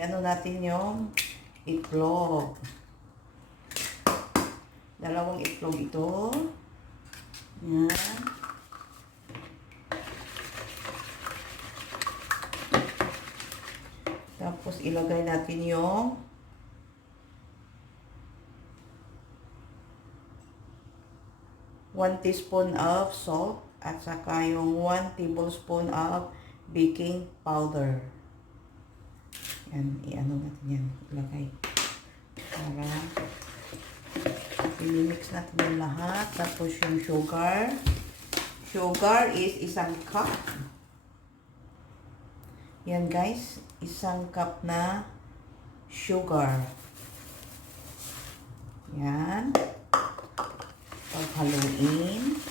i-ano natin yung itlog. Dalawang itlog ito. Yan. Tapos ilagay natin yung 1 teaspoon of salt at saka yung 1 tablespoon of baking powder. Yan, i-ano natin yan. Ilagay. Para i-mix natin yung lahat. Tapos yung sugar. Sugar is 1 cup. Yan guys. 1 cup na sugar. Yan. Paghaluin.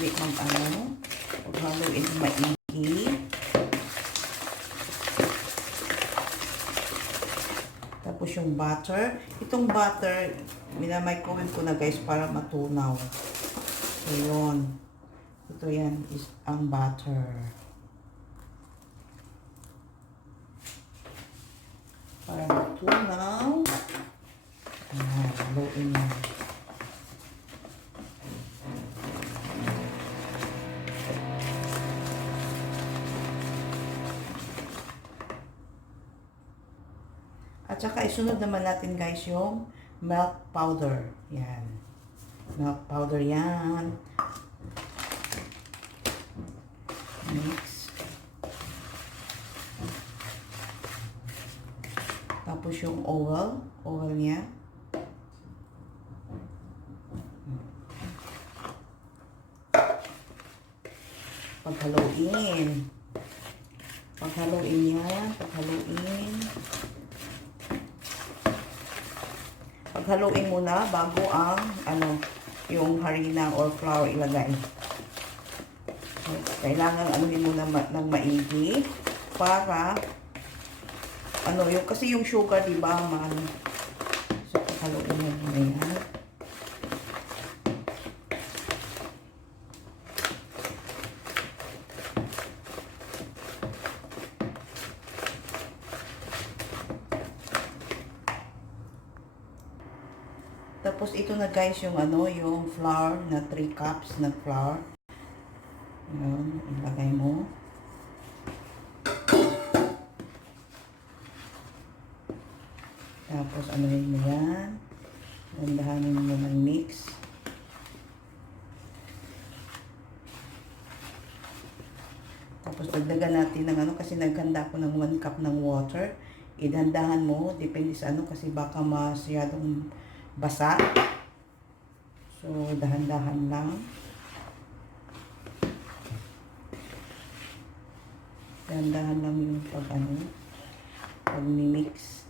Hindi mag-ano. Paghaluin maigi. Tapos yung butter. Itong butter, minamicrowave ko na guys para matunaw. So yun. Ito yan is ang butter. Para matunaw. Haluin na. At saka isunod naman natin guys yung milk powder. Yan. Milk powder yan. Mix. Tapos yung oil. Oil niya. Paghaluin. Paghaluin yan. Paghaluin. Paghaluin muna bago ang yung harina or flour ilagay. So, kailangan anuhin muna ng maigi para yung kasi yung sugar di ba so paghaluin mo muna yan. Tapos ito na guys yung yung flour na 3 cups na flour. Yun, ilagay mo. Tapos anuhin mo yan. Dandahanin mo ng mix. Tapos dagdagan natin ng kasi naghanda ko ng 1 cup ng water. Idandahan mo, depende sa kasi baka masyadong basa. So, dahan-dahan lang. Dahan-dahan lang yung pag-mix.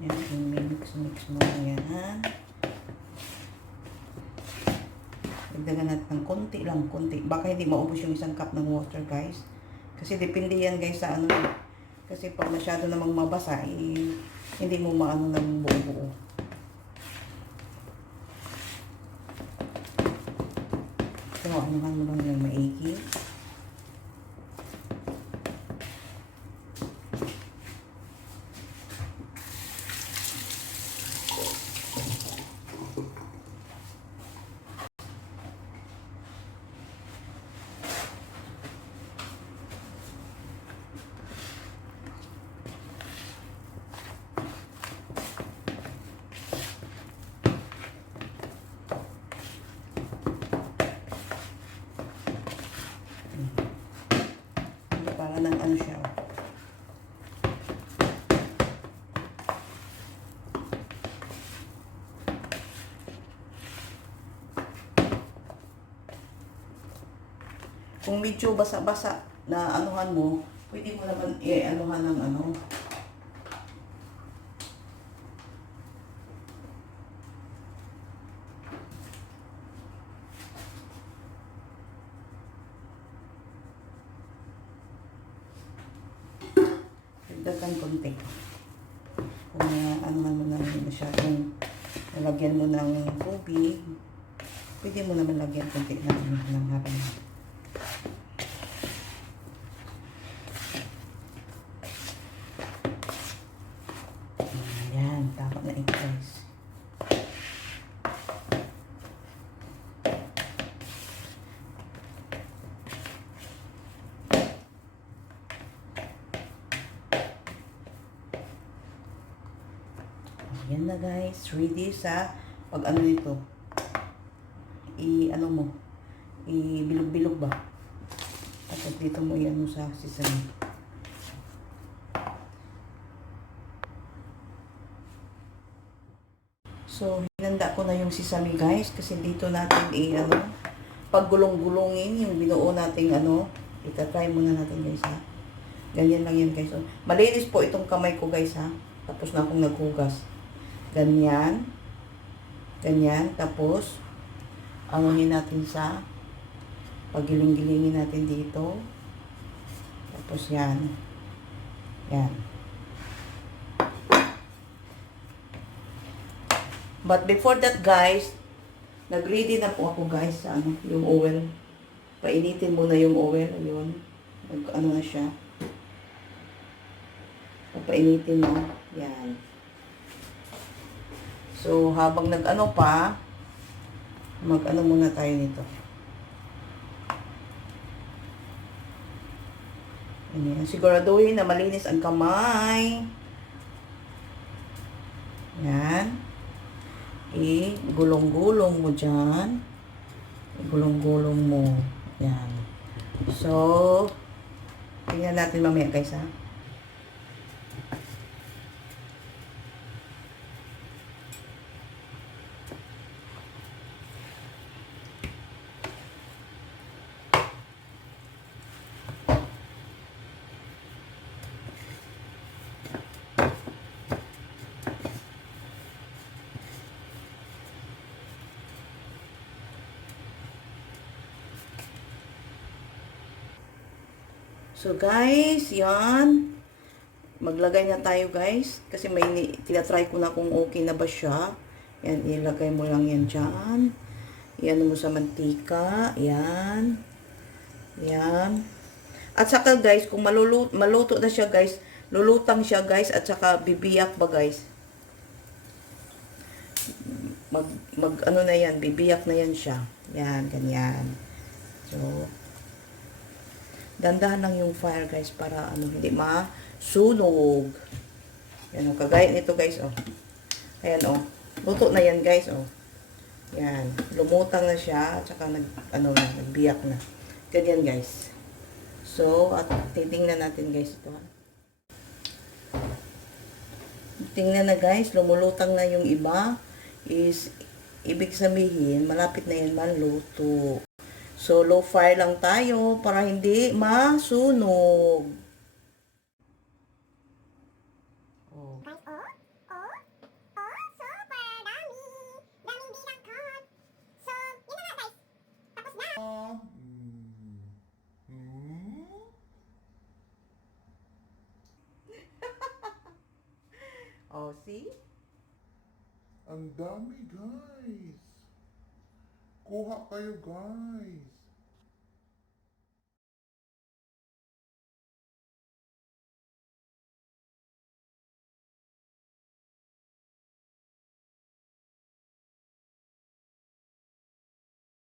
Yan, mix mo na yan. Dagdagan natin ng konti lang, konti. Baka hindi maubos yung 1 cup ng water, guys. Kasi depende yan, guys, sa Kasi pag masyado namang mabasa, hindi mo maano ng buo-buo. So, anuhan mo lang yung maigi. Kung medyo basa-basa na anuhan mo, pwede mo naman i-anuhan ng ano. Dagdagan konti. Kung anuhan mo na masyadong nalagyan mo ng tubig, pwede mo naman lagyan konti ng harina. Ayan, tama na ito guys. Ayan na guys, ready sa pag ano nito. Ano mo, bilog-bilog ba? At dito mo i-ano sa sesame. So, hinanda ko na yung sesame guys kasi dito natin ano, pag gulong-gulungin yung binuo nating ano, itatry muna natin guys ha. Ganyan lang yan guys. So, malinis po itong kamay ko guys ha. Tapos na akong naghugas. Ganyan. Ganyan. Tapos, anuhin natin sa pagiling-gilingin natin dito. Tapos yan. Yan. But before that guys, nag-ready na po ako guys sa ano, yung oil. Painitin muna yung oil. Ayun. Ano na siya. Painitin mo. Yan. So, habang nag-ano pa, mag-ano muna tayo nito. Ayan. Siguraduhin na malinis ang kamay. Yan. I-gulong-gulong mo dyan. I-gulong-gulong mo. Yan. So, tingnan natin mamaya guys ha. So guys, yan. Maglagay na tayo guys. Kasi may tinatry ko na kung okay na ba siya. Yan, ilagay mo lang yan dyan. Yan mo sa mantika. Yan. Yan. At saka guys, kung maluto na siya guys, lulutang siya guys. At saka bibiyak ba guys. Ano na yan, bibiyak na yan siya. Yan, ganyan. So, dandahan lang yung fire guys para ano hindi masunog. Yan o, kagaya nito guys oh. Ayan oh. Luto na yan guys oh. Yan, lumutang na siya at saka nagbiyak na. Ganyan guys. So, at titingnan natin guys ito ha. Tingnan na guys, lumulutang na yung iba. Ibig sabihin, malapit na yan maluto. So, low fire lang tayo para hindi masunog. Oh. Guys, super dami. Daming binangkal. So, yun na nga guys. Tapos na. Oh, see? Ang dami, guys. Kuha kayo, guys.